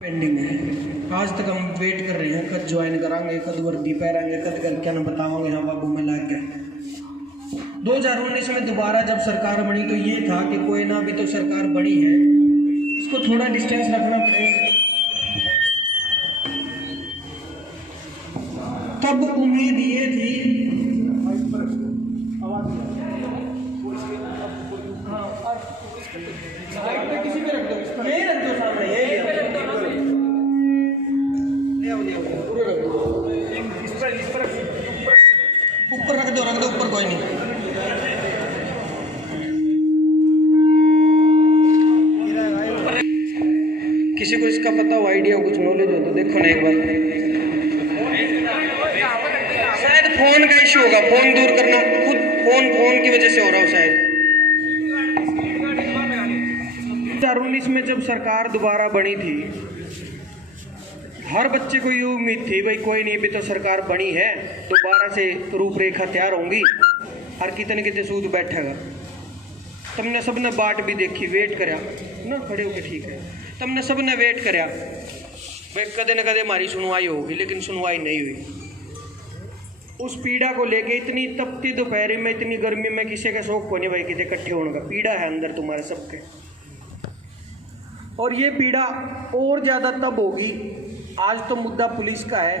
Pending है। आज तक हम वेट कर रहे हैं, कद ज्वाइन करांगे, कद वर्दी पहनेंगे, कद कर क्या ना बताओगे। हाँ बाबू में लाग गया। 2019 में दोबारा जब सरकार बनी तो ये था कि कोई ना भी तो सरकार बनी है, इसको थोड़ा डिस्टेंस रखना पड़ेगा। तब उम्मीद ये थी, किसी पे रख दो, नहीं रख दो सामने, यही ऊपर रख दो, ऊपर कोई नहीं। किसी को इसका पता हो, आइडिया हो, कुछ नॉलेज हो तो देखो ना एक बार। शायद फोन का इश्यू होगा, फोन दूर करना, खुद फोन की वजह से हो रहा हो शायद। 2019 में जब सरकार दोबारा बनी थी, हर बच्चे को ये उम्मीद थी भाई कोई नहीं, भी तो सरकार बनी है, दोबारा से रूपरेखा तैयार होंगी और कितने कितने सूद बैठेगा। तुमने सबने बाट भी देखी, वेट करया ना, खड़े होके ठीक है, तुमने सबने वेट करया भाई कदे न कदे हमारी सुनवाई होगी, लेकिन सुनवाई नहीं हुई। उस पीड़ा को लेके इतनी तपती दोपहर में, इतनी गर्मी में किसी का शौक को नहीं भाई कितने इकट्ठे होने का, पीड़ा है अंदर तुम्हारे सबके। और ये पीड़ा और ज़्यादा तब होगी, आज तो मुद्दा पुलिस का है।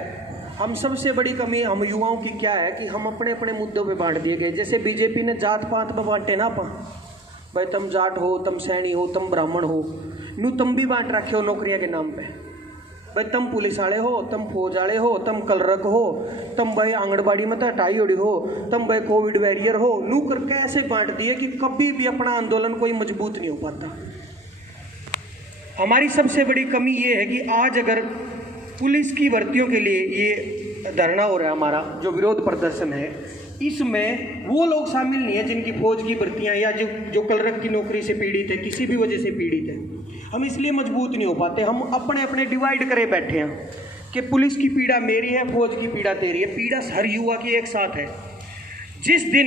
हम सबसे बड़ी कमी हम युवाओं की क्या है कि हम अपने अपने मुद्दों पे बांट दिए गए। जैसे बीजेपी ने जात पात में बांटे ना, भाई तुम जाट हो, तुम सैनी हो, तुम ब्राह्मण हो, नू तुम भी बांट रखे हो नौकरियां के नाम पे। भाई तुम पुलिस वाले हो, तुम फौज वाले हो, तुम कलरक हो, तुम भाई आंगनबाड़ी में हटाई उड़ी हो, तुम भाई कोविड वॉरियर हो, नू करके ऐसे बांट दिए कि कभी भी अपना आंदोलन कोई मजबूत नहीं हो पाता। हमारी सबसे बड़ी कमी ये है कि आज अगर पुलिस की भर्तियों के लिए ये धरना हो रहा है, हमारा जो विरोध प्रदर्शन है, इसमें वो लोग शामिल नहीं है जिनकी फौज की भर्तियां या जो कलरक की नौकरी से पीड़ित है, किसी भी वजह से पीड़ित है। हम इसलिए मजबूत नहीं हो पाते, हम अपने अपने डिवाइड करे बैठे हैं कि पुलिस की पीड़ा मेरी है, फौज की पीड़ा तेरी है। पीड़ा हर युवा की एक साथ है। जिस दिन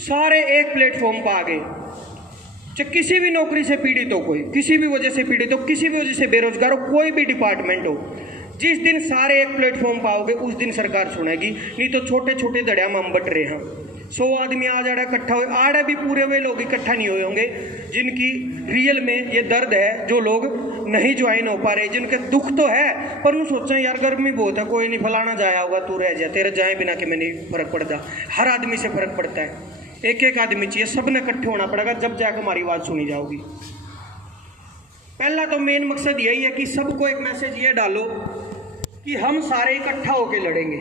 सारे एक प्लेटफॉर्म पर आ गए, चाहे किसी भी नौकरी से पीड़ित हो, कोई किसी भी वजह से पीड़ित हो, किसी भी वजह से बेरोजगार हो, कोई भी डिपार्टमेंट हो, जिस दिन सारे एक प्लेटफॉर्म पाओगे उस दिन सरकार सुनेगी। नहीं तो छोटे छोटे दड़िया में हम बट रहे हैं। 100 आदमी आज आड़ा इकट्ठा हुए, आड़ा भी पूरे वे लोग इकट्ठा नहीं हुए होंगे जिनकी रियल में ये दर्द है, जो लोग नहीं ज्वाइन हो पा रहे, जिनके दुख तो है पर वो सोचें यार गर्मी बहुत है, कोई नहीं फलाना जाया होगा, तू रह जा, तेरे जाए बिना कि मैं नहीं फर्क पड़ता। हर आदमी से फर्क पड़ता है, एक एक आदमी चाहिए, सब ने इकट्ठे होना पड़ेगा, जब जाकर हमारी आवाज़ सुनी जाओगी। पहला तो मेन मकसद यही है कि सबको एक मैसेज ये डालो कि हम सारे इकट्ठा होकर लड़ेंगे।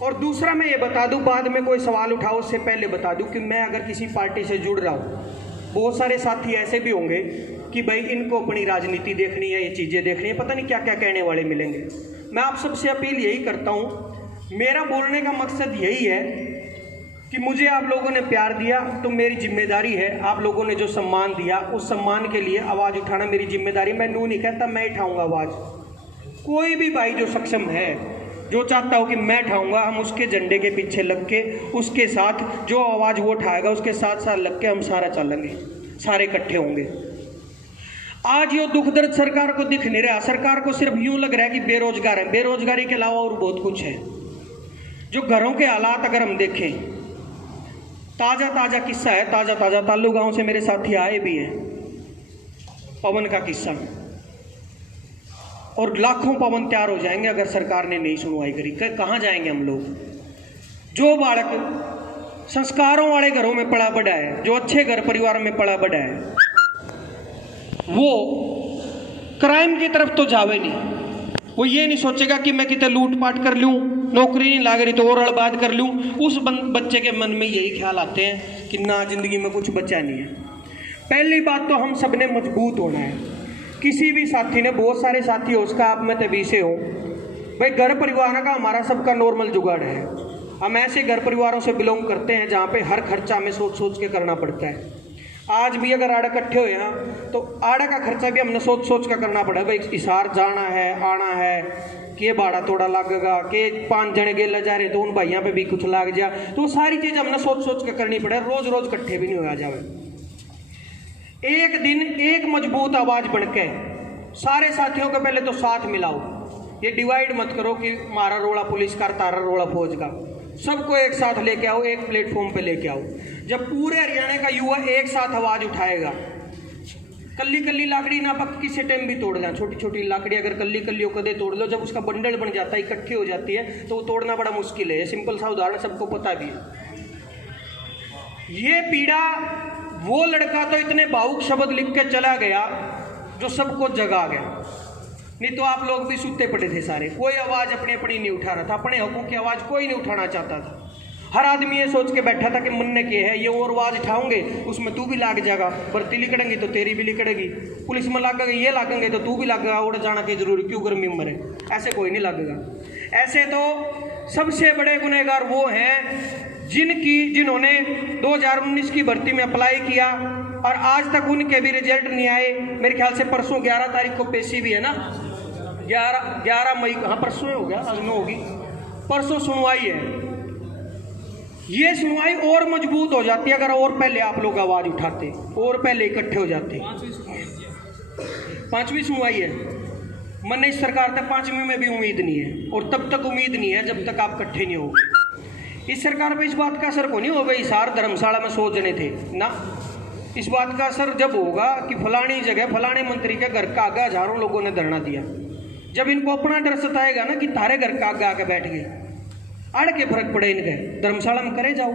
और दूसरा मैं ये बता दूं, बाद में कोई सवाल उठाओ उससे पहले बता दूं कि मैं अगर किसी पार्टी से जुड़ रहा हूँ, बहुत सारे साथी ऐसे भी होंगे कि भाई इनको अपनी राजनीति देखनी है, ये चीज़ें देखनी है, पता नहीं क्या क्या कहने वाले मिलेंगे। मैं आप सबसे अपील यही करता हूँ, मेरा बोलने का मकसद यही है कि मुझे आप लोगों ने प्यार दिया तो मेरी जिम्मेदारी है, आप लोगों ने जो सम्मान दिया उस सम्मान के लिए आवाज़ उठाना मेरी जिम्मेदारी। मैं नू नहीं कहता, मैं उठाऊँगा आवाज़। कोई भी भाई जो सक्षम है, जो चाहता हो कि मैं उठाऊँगा, हम उसके झंडे के पीछे लग के, उसके साथ जो आवाज़ वो उठाएगा उसके साथ साथ लग के हम सारा चलेंगे, सारे इकट्ठे होंगे। आज ये दुख दर्द सरकार को दिख नहीं रहा, सरकार को सिर्फ यूं लग रहा है कि बेरोजगार है, बेरोजगारी के अलावा और बहुत कुछ है। जो घरों के हालात अगर हम देखें, ताज़ा ताज़ा किस्सा है, ताज़ा ताज़ा ताल्लू गांव से मेरे साथी आए भी हैं, पवन का किस्सा। और लाखों पवन तैयार हो जाएंगे अगर सरकार ने नहीं सुनवाई करी। कहाँ जाएंगे हम लोग? जो बालक संस्कारों वाले घरों में पला बढ़ा है, जो अच्छे घर परिवार में पला बढ़ा है, वो क्राइम की तरफ तो जावे नहीं। वो ये नहीं सोचेगा कि मैं कितने लूटपाट कर लूँ, नौकरी नहीं लाग रही तो और हड़बाद कर लूँ। उस बच्चे के मन में यही ख्याल आते हैं कि ना, जिंदगी में कुछ बचा नहीं है। पहली बात तो हम सब ने मजबूत होना है। किसी भी साथी ने, बहुत सारे साथी हो, उसका आप में तभी से हो भाई, घर परिवार का हमारा सबका नॉर्मल जुगाड़ है। हम ऐसे घर परिवारों से बिलोंग करते हैं जहाँ पे हर खर्चा हमें सोच सोच के करना पड़ता है। आज भी अगर आड़ा इकट्ठे हुए हैं तो आड़ा का खर्चा भी हमने सोच सोच कर करना पड़ा। भाई हिसार जाना है, आना है, कि भाड़ा थोड़ा लगेगा, कि 5 जने गेला जा रहे तो उन भाइयों पे भी कुछ लग जा, तो सारी चीज़ हमने सोच सोच कर करनी पड़े। रोज़ रोज़ इकट्ठे भी नहीं हो जावे। एक दिन एक मजबूत आवाज़ बन के सारे साथियों को पहले तो साथ मिलाओ, ये डिवाइड मत करो कि मारा रोड़ा पुलिस का, तारा रोड़ा फौज का। सबको एक साथ लेके आओ, एक प्लेटफॉर्म पे लेके आओ। जब पूरे हरियाणा का युवा एक साथ आवाज़ उठाएगा, कल्ली कल्ली लाकड़ी ना पक किसी टाइम भी तोड़ दें, छोटी छोटी लाकड़ी अगर कल्ली कल्लियों कदे तोड़ लो, जब उसका बंडल बन जाता है, इकट्ठी हो जाती है, तो वो तोड़ना बड़ा मुश्किल है। सिंपल सा उदाहरण सबको पता भी है। ये पीड़ा, वो लड़का तो इतने भावुक शब्द लिख के चला गया जो सबको जगा गया, नहीं तो आप लोग भी सुते पड़े थे सारे। कोई आवाज़ अपनी अपनी नहीं उठा रहा था, अपने हकों की आवाज़ कोई नहीं उठाना चाहता था। हर आदमी ये सोच के बैठा था कि मन ने किए है, ये और आवाज़ उठाओगे उसमें तू भी लाग जाएगा, भर्ती लिकड़ेंगी तो तेरी भी लिकड़ेगी, पुलिस में लागेगा ये लागेंगे तो तू भी लागेगा, उड़ जाना की जरूरी क्यों गर्मी मरे, ऐसे कोई नहीं लागेगा। ऐसे तो सबसे बड़े गुनहगार वो हैं जिन्होंने 2019 की भर्ती में अप्लाई किया और आज तक उनके भी रिजल्ट नहीं आए। मेरे ख्याल से परसों 11 तारीख को पेशी भी है ना, 11 मई, हाँ परसों हो गया, आज में होगी, परसों सुनवाई है। ये सुनवाई और मजबूत हो जाती है अगर और पहले आप लोग आवाज़ उठाते और पहले इकट्ठे हो जाते। 5वीं सुनवाई है। मैंने इस सरकार तक 5वीं में भी उम्मीद नहीं है, और तब तक उम्मीद नहीं है जब तक आप इकट्ठे नहीं हो। इस सरकार पे इस बात का असर को नहीं होगा हिसार धर्मशाला में 100 जने थे ना, इस बात का असर जब होगा कि फलानी जगह फलाने मंत्री के घर का आगे हजारों लोगों ने धरना दिया। जब इनको अपना डर सताएगा ना कि तारे घर का आगे आके बैठ गए, अड़ के फर्क पड़े इनके, धर्मशाला में करे जाओ,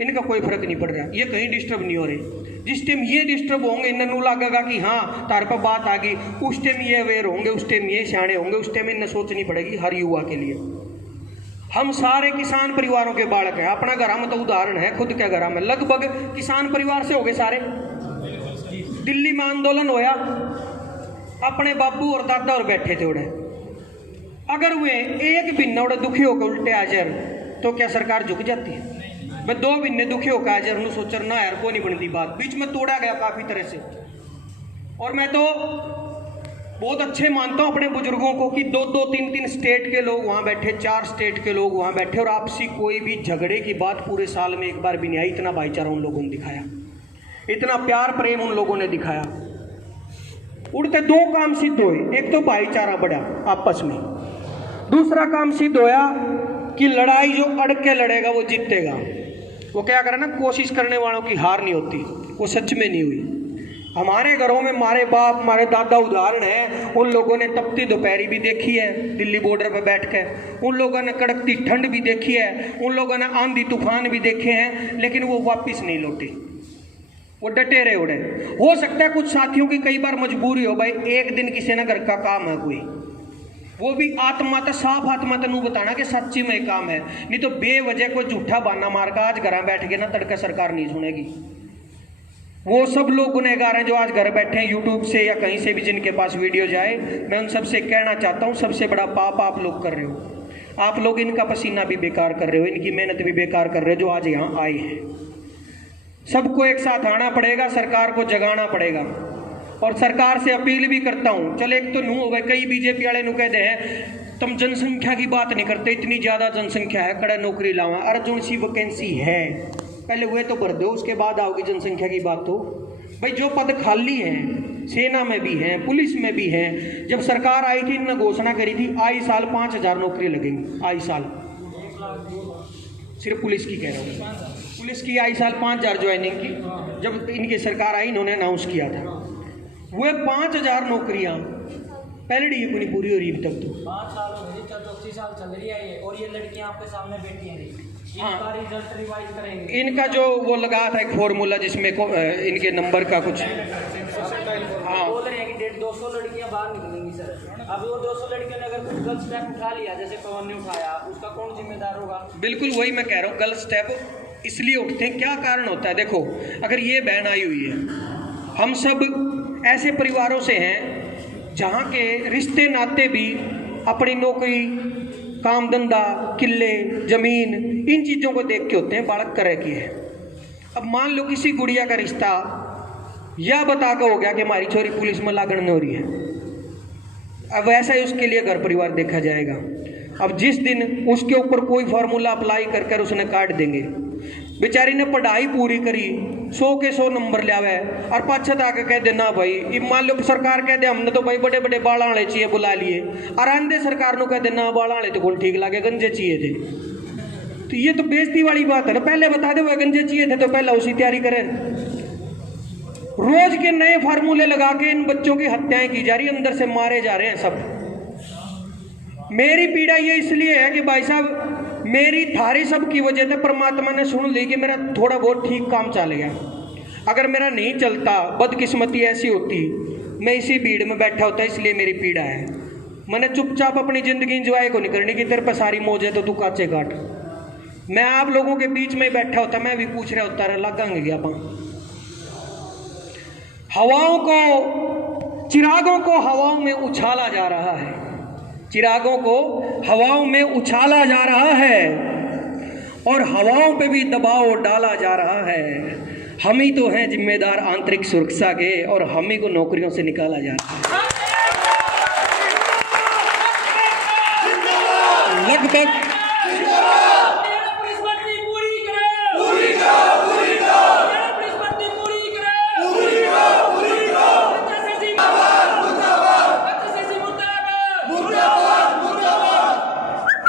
इनका कोई फर्क नहीं पड़ रहा, ये कहीं डिस्टर्ब नहीं हो रहे। जिस टाइम ये डिस्टर्ब होंगे, इन्हें नू लगेगा कि हाँ तार पर बात आ गई, उस टाइम ये अवेयर होंगे, उस टाइम ये सियाणे होंगे, उस टाइम इन्हें सोचनी पड़ेगी हर युवा के लिए। हम सारे किसान परिवारों के बालक हैं, अपना घर में तो उदाहरण है, खुद के घर में लगभग किसान परिवार से हो गए सारे। दिल्ली में आंदोलन होया, अपने बाबू और दादा और बैठे थे उड़े, अगर वे एक भिन्न उड़े दुखी होकर उल्टे हाजिर तो क्या सरकार झुक जाती है? मैं 2 भिन्ने दुखी होकर हाजिर हूँ, सोचर ना यार को नहीं बनती बात, बीच में तोड़ा गया काफ़ी तरह से। और मैं तो बहुत अच्छे मानता हूँ अपने बुजुर्गों को कि 2-2, 3-3 स्टेट के लोग वहाँ बैठे, 4 स्टेट के लोग वहाँ बैठे, और आपसी कोई भी झगड़े की बात पूरे साल में एक बार भी नहीं आई। इतना भाईचारा उन लोगों ने दिखाया, इतना प्यार प्रेम उन लोगों ने दिखाया। उड़ते 2 काम सिद्ध हुए, एक तो भाईचारा बढ़ा आपस में, दूसरा काम सिद्ध होया कि लड़ाई जो अड़ के लड़ेगा वो जीतेगा। वो क्या करे ना, कोशिश करने वालों की हार नहीं होती, वो सच में नहीं हुई। हमारे घरों में हमारे बाप हमारे दादा उदाहरण है, उन लोगों ने तपती दोपहरी भी देखी है दिल्ली बॉर्डर पर बैठ के, उन लोगों ने कड़कती ठंड भी देखी है, उन लोगों ने आंधी तूफान भी देखे हैं, लेकिन वो वापस नहीं लौटे, वो डटे रहे उड़े। हो सकता है कुछ साथियों की कई बार मजबूरी हो, भाई एक दिन किसी ना घर का काम है कोई, वो भी आत्मा तो साफ आत्मा तनु बताना कि सच्ची में काम है, नहीं तो बेवजह कोई झूठा बहाना मार का आज घर बैठ गए ना, तड़के सरकार नहीं सुनेगी। वो सब लोग गुनहगार हैं जो आज घर बैठे हैं यूट्यूब से या कहीं से भी जिनके पास वीडियो जाए। मैं उन सबसे कहना चाहता हूँ, सबसे बड़ा पाप आप लोग कर रहे हो। आप लोग इनका पसीना भी बेकार कर रहे हो, इनकी मेहनत भी बेकार कर रहे हो जो आज यहाँ आए हैं। सबको एक साथ आना पड़ेगा, सरकार को जगाना पड़ेगा। और सरकार से अपील भी करता हूँ, चल एक तो नू हो गए, कई बीजेपी वाले नू कहते हैं तुम जनसंख्या की बात नहीं करते, इतनी ज़्यादा जनसंख्या है, कड़ा नौकरी लावा, अर्जुन सी वैकेंसी है, पहले हुए तो भर दो, उसके बाद आओगी जनसंख्या की बात। तो भाई जो पद खाली हैं, सेना में भी हैं, पुलिस में भी हैं, जब सरकार आई थी इन्होंने घोषणा करी थी आई साल 5000 नौकरी लगेंगी, आई साल, सिर्फ पुलिस की कह रहा हूँ, पुलिस की आई साल 5000 ज्वाइनिंग की, जब इनकी सरकार आई इन्होंने अनाउंस किया था। वो 5000 नौकरियाँ पहले ही अपनी पूरी हो रही अभी तक। तो 5 साल हो गए, 34 साल चल रही है ये, और ये लड़कियां आपके सामने बैठी हैं। हाँ, रिजल्ट रिवाइज करेंगे। इनका जो वो लगा था एक फॉर्मूला जिसमें इनके नंबर का कुछ, हाँ बोल रहे हैं कि 150 लड़कियां बाहर निकलेंगी सर। अब वो 200 लड़कियों ने अगर कुछ गलत स्टेप उठा लिया, जैसे पवन ने उठाया, उसका कौन जिम्मेदार होगा? बिल्कुल वही मैं कह रहा हूँ, गलत स्टेप इसलिए उठते हैं, क्या कारण होता है? देखो, अगर ये बहन आई हुई है, हम सब ऐसे परिवारों से हैं जहाँ के रिश्ते नाते भी अपनी नौकरी, काम धंधा, किले, जमीन, इन चीज़ों को देख के होते हैं, बालक करे की है। अब मान लो किसी गुड़िया का रिश्ता या बता के हो गया कि हमारी छोरी पुलिस में लागण नहीं हो रही है, अब वैसा ही उसके लिए घर परिवार देखा जाएगा। अब जिस दिन उसके ऊपर कोई फार्मूला अप्लाई कर उसने काट देंगे, बेचारी ने पढ़ाई पूरी करी, 100 के 100 नंबर लियावे और पाछत आके कह देना भाई, ये मान लो सरकार कह दे हमने तो भाई बड़े बड़े बाल वाले चाहिए बुला लिए, और आंदे सरकार को कह देना बाल वाले तो कौन ठीक लागे, गंजे चाहिए थे। तो ये तो बेइज्जती वाली बात है ना, पहले बता दे वो गंजे चाहिए थे तो पहले उसी तैयारी करें। रोज के नए फार्मूले लगा के इन बच्चों की हत्याएं की जा रही, अंदर से मारे जा रहे हैं सब। मेरी पीड़ा ये इसलिए है कि भाई साहब मेरी थारी सब की वजह से परमात्मा ने सुन ली कि मेरा थोड़ा बहुत ठीक काम चल गया। अगर मेरा नहीं चलता, बदकिस्मती ऐसी होती, मैं इसी भीड़ में बैठा होता, इसलिए मेरी पीड़ा है। मैंने चुपचाप अपनी जिंदगी इंजॉय को नहीं करनी कि तेरे पे सारी मौज है तो तू काचे काट। मैं आप लोगों के बीच में ही बैठा होता, मैं भी पूछ रहा होता लगांगे क्या पा हवाओं को, चिरागों को हवाओं में उछाला जा रहा है, चिरागों को हवाओं में उछाला जा रहा है और हवाओं पे भी दबाव डाला जा रहा है। हम ही तो हैं जिम्मेदार आंतरिक सुरक्षा के और हम ही को नौकरियों से निकाला जा रहा है।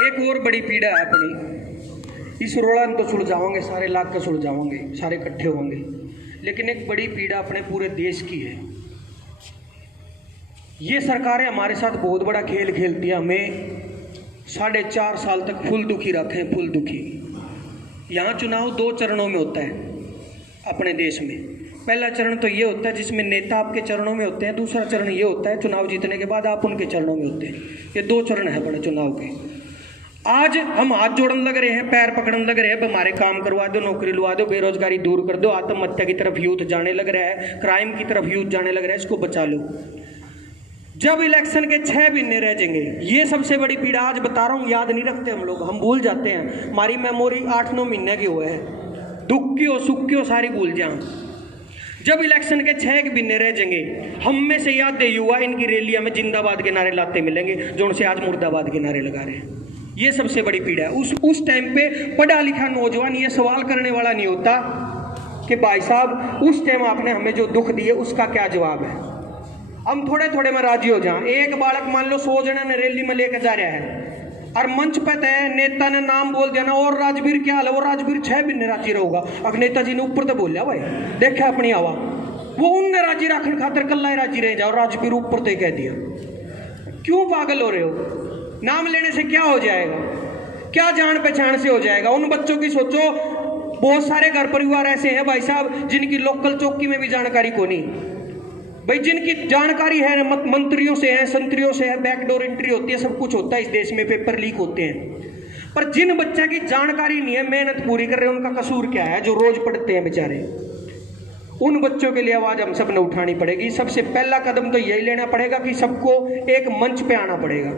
लगभग बड़ी पीड़ा है अपनी, इस रोड़न तो सुलझाओगे, सारे लाख का सुलझाओगे, सारे इकट्ठे होंगे, लेकिन एक बड़ी पीड़ा अपने पूरे देश की है। ये सरकारें हमारे साथ बहुत बड़ा खेल खेलती है, हमें 4.5 साल तक फुल दुखी रखे, फुल दुखी। यहाँ चुनाव 2 चरणों में होता है अपने देश में। पहला चरण तो ये होता है जिसमें नेता आपके चरणों में होते हैं, दूसरा चरण ये होता है चुनाव जीतने के बाद आप उनके चरणों में होते हैं। ये 2 चरण है बड़े चुनाव के। आज हम हाथ जोड़ने लग रहे हैं, पैर पकड़ने लग रहे हैं, हमारे काम करवा दो, नौकरी लुआ दो, बेरोजगारी दूर कर दो, आत्महत्या की तरफ यूथ जाने लग रहा है, क्राइम की तरफ यूथ जाने लग रहा है, इसको बचा लो। जब इलेक्शन के 6 महीने रह जाएंगे, ये सबसे बड़ी पीड़ा आज बता रहा हूँ, याद नहीं रखते हम लोग, हम भूल जाते हैं। हमारी मेमोरी 8-9 महीने की हुआ है, दुख की हो सुख की हो सारी भूल जाए। जब इलेक्शन के 6 महीने रह जाएंगे, हम में से याद दे युवा इनकी रैलियां में जिंदाबाद के नारे लाते मिलेंगे जो उनसे आज मुर्दाबाद के नारे लगा रहे हैं। ये सबसे बड़ी पीड़ा है। उस टाइम पे पढ़ा लिखा नौजवान ये सवाल करने वाला नहीं होता कि भाई साहब उस टाइम आपने हमें जो दुख दिए उसका क्या जवाब है। हम थोड़े थोड़े में राजी हो जाएं। एक बालक मान लो 100 जना ने रैली में लेकर जा रहा है और मंच पे तय नेता ने नाम बोल दिया ना, और राजवीर क्या हाल है, वो राजवीर 6 महीने राजी रहूगा। अब नेताजी ने ऊपर तो बोलिया भाई देखा अपनी हवा, वो उनने राजी रखने खातर कल्ला ही राजी रह जाओ, राजवीर ऊपर तो कह दिया। क्यों पागल हो रहे हो? नाम लेने से क्या हो जाएगा, क्या जान पहचान से हो जाएगा? उन बच्चों की सोचो, बहुत सारे घर परिवार ऐसे हैं भाई साहब जिनकी लोकल चौकी में भी जानकारी को नहीं भाई, जिनकी जानकारी है मंत्रियों से है, संतरियों से है, बैकडोर एंट्री होती है, सब कुछ होता है इस देश में, पेपर लीक होते हैं। पर जिन बच्चे की जानकारी नहीं है, मेहनत पूरी कर रहे हैं, उनका कसूर क्या है? जो रोज पढ़ते हैं बेचारे, उन बच्चों के लिए आवाज हम सब ने उठानी पड़ेगी। सबसे पहला कदम तो यही लेना पड़ेगा कि सबको एक मंच पे आना पड़ेगा,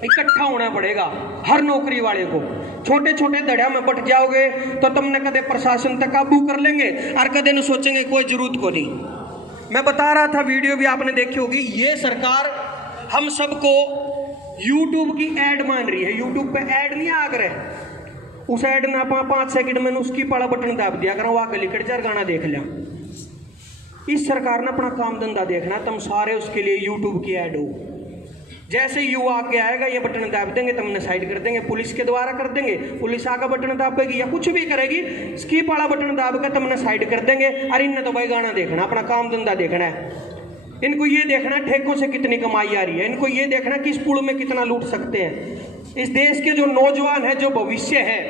इकट्ठा होना पड़ेगा। हर नौकरी वाले को छोटे छोटे दड़िया में बट जाओगे तो तुमने कदे प्रशासन तक काबू कर लेंगे और कदे न सोचेंगे कोई जरूरत को नहीं। मैं बता रहा था, वीडियो भी आपने देखी होगी, ये सरकार हम सबको यूट्यूब की ऐड मान रही है। यूट्यूब पे ऐड नहीं आ करे, उस ऐड ना 5 सेकंड में उसकी पड़ा बटन दाब दिया करो, वहां गली कट जा गाना देख लिया। इस सरकार ने अपना काम धंधा देखना, तुम सारे उसके लिए यूट्यूब की ऐड हो। जैसे युवा आगे आएगा ये बटन दाब देंगे, तुमने साइड कर देंगे, पुलिस के द्वारा कर देंगे, पुलिस आगा बटन दाबेगी या कुछ भी करेगी, स्कीप वाला बटन दाब कर तुमने साइड कर देंगे। अरे इन्हें तो भाई गाना देखना, अपना काम धंधा देखना है, इनको ये देखना ठेकों से कितनी कमाई आ रही है, इनको ये देखना कि इस पुल में कितना लूट सकते हैं। इस देश के जो नौजवान है, जो भविष्य है,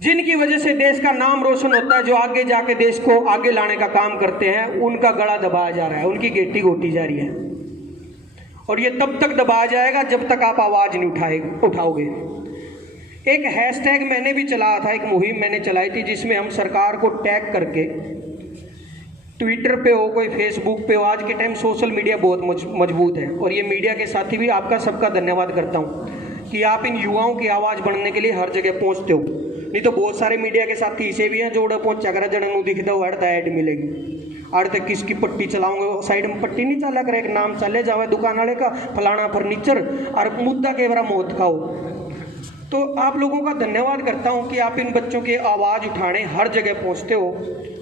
जिनकी वजह से देश का नाम रोशन होता है, जो आगे जाके देश को आगे लाने का काम करते हैं, उनका गला दबाया जा रहा है, उनकी गेटी घोटी जा रही है। और ये तब तक दबाया जाएगा जब तक आप आवाज नहीं उठाओगे। एक हैशटैग मैंने भी चलाया था, एक मुहिम मैंने चलाई थी जिसमें हम सरकार को टैग करके, ट्विटर पे हो, कोई फेसबुक पे हो, आज के टाइम सोशल मीडिया बहुत मजबूत है और ये मीडिया के साथी भी आपका सबका धन्यवाद करता हूँ कि आप इन युवाओं की आवाज़ बढ़ने के लिए हर जगह पहुँचते हो। नहीं तो बहुत सारे मीडिया के साथी इसे भी हैं जो उड़ा पहुँचा कर जड़नू दिखता हो, हड़ता ऐड मिलेगी, आड़ते किसकी पट्टी चलाऊंगे, साइड में पट्टी नहीं चला कर, एक नाम चले जावे दुकान वाले का, फलाना फर्नीचर, और मुद्दा के बरा मौत खाओ। तो आप लोगों का धन्यवाद करता हूं कि आप इन बच्चों की आवाज़ उठाने हर जगह पहुंचते हो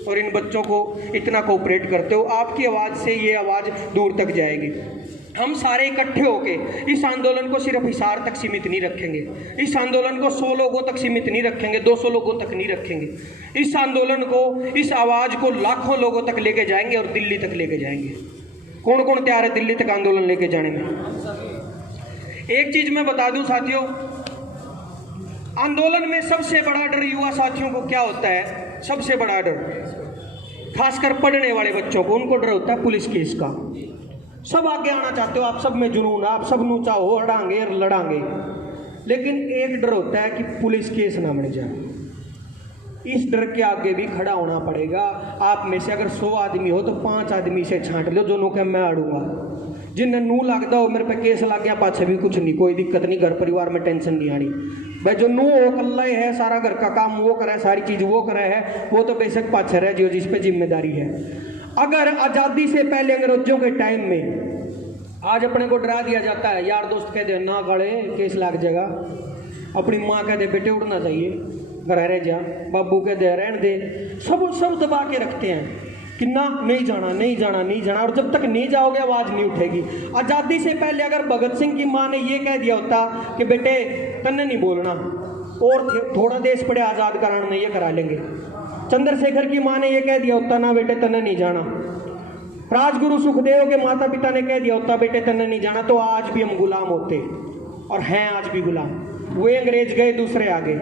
और इन बच्चों को इतना कोऑपरेट करते हो। आपकी आवाज़ से ये आवाज़ दूर तक जाएगी। हम सारे इकट्ठे होके इस आंदोलन को सिर्फ हिसार तक सीमित नहीं रखेंगे, इस आंदोलन को 100 लोगों तक सीमित नहीं रखेंगे, 200 लोगों तक नहीं रखेंगे। इस आंदोलन को, इस आवाज़ को लाखों लोगों तक लेके जाएंगे और दिल्ली तक लेके जाएंगे। कौन कौन तैयार है दिल्ली तक आंदोलन लेके जाने में? एक चीज़ मैं बता दूं साथियों, आंदोलन में सबसे बड़ा डर युवा साथियों को क्या होता है? सबसे बड़ा डर, खासकर पढ़ने वाले बच्चों को, उनको डर होता है पुलिस केस का। सब आगे आना चाहते हो, आप सब में जुनून, आप सब नू चाहो हड़ांगे और लड़ांगे, लेकिन एक डर होता है कि पुलिस केस ना बन जाए। इस डर के आगे भी खड़ा होना पड़ेगा। आप में से अगर 100 आदमी हो तो 5 आदमी से छांट लो जो के मैं अड़ूंगा। जिन्हें नू लगता हो मेरे पे केस लग गया पाछे भी कुछ नहीं, कोई दिक्कत नहीं, घर परिवार में टेंशन नहीं आनी भाई। जो नू हो कल्ला ही है, सारा घर का काम वो करे, सारी चीज़ वो करे है, वो तो बेशक पाछे रह जियो जिस पे जिम्मेदारी है। अगर आज़ादी से पहले अंग्रेजों के टाइम में आज अपने को डरा दिया जाता है, यार दोस्त कह दे ना गड़े केस लग जाएगा, अपनी माँ कह दे बेटे उड़ना चाहिए घर रह जा, बाबू कह दे रहने दे, सब दबा के रखते हैं कि ना नहीं जाना नहीं जाना नहीं जाना, और जब तक नहीं जाओगे आवाज़ नहीं उठेगी। आज़ादी से पहले अगर भगत सिंह की माँ ने ये कह दिया होता कि बेटे तन्ने नहीं बोलना और थोड़ा देश पड़े आज़ाद कराना नहीं, ये करा लेंगे। चंद्रशेखर की माँ ने ये कह दिया होता ना बेटे तन्ने नहीं जाना, राजगुरु सुखदेव के माता पिता ने कह दिया होता बेटे तन्ने नहीं जाना, तो आज भी हम गुलाम होते और हैं आज भी गुलाम। वे अंग्रेज गए, दूसरे आ गए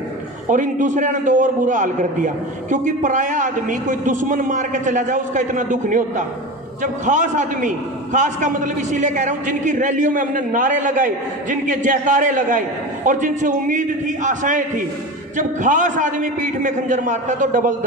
और इन दूसरे ने तो और बुरा हाल कर दिया। क्योंकि पराया आदमी कोई दुश्मन मार के चला जाए उसका इतना दुख नहीं होता, जब खास आदमी, खास का मतलब इसीलिए कह रहा हूँ जिनकी रैलियों में हमने नारे लगाए, जिनके जयकारे लगाए और जिनसे उम्मीद थी, आशाएं थी, जब खास आदमी पीठ में खंजर मारता है तो डबल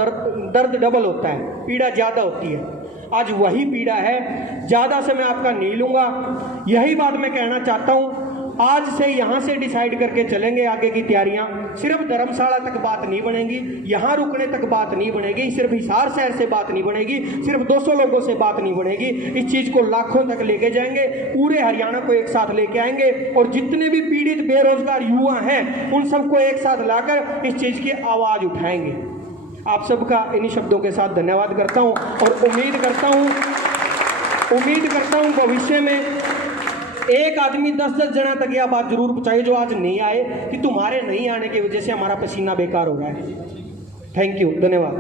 दर्द डबल होता है, पीड़ा ज़्यादा होती है। आज वही पीड़ा है, ज़्यादा से मैं आपका नहीं लूँगा। यही बात मैं कहना चाहता हूँ, आज से यहाँ से डिसाइड करके चलेंगे आगे की तैयारियाँ। सिर्फ धर्मशाला तक बात नहीं बनेगी, यहाँ रुकने तक बात नहीं बनेगी, सिर्फ हिसार शहर से बात नहीं बनेगी, सिर्फ 200 लोगों से बात नहीं बनेगी। इस चीज़ को लाखों तक लेके जाएंगे, पूरे हरियाणा को एक साथ लेके आएंगे और जितने भी पीड़ित बेरोजगार युवा हैं उन सबको एक साथ लाकर इस चीज़ की आवाज़ उठाएंगे। आप सबका इन्हीं शब्दों के साथ धन्यवाद करता हूँ और उम्मीद करता हूँ भविष्य में एक आदमी 10-10 जना तक यह बात जरूर पहुँचाए जो आज नहीं आए, कि तुम्हारे नहीं आने की वजह से हमारा पसीना बेकार हो रहा है। थैंक यू, धन्यवाद।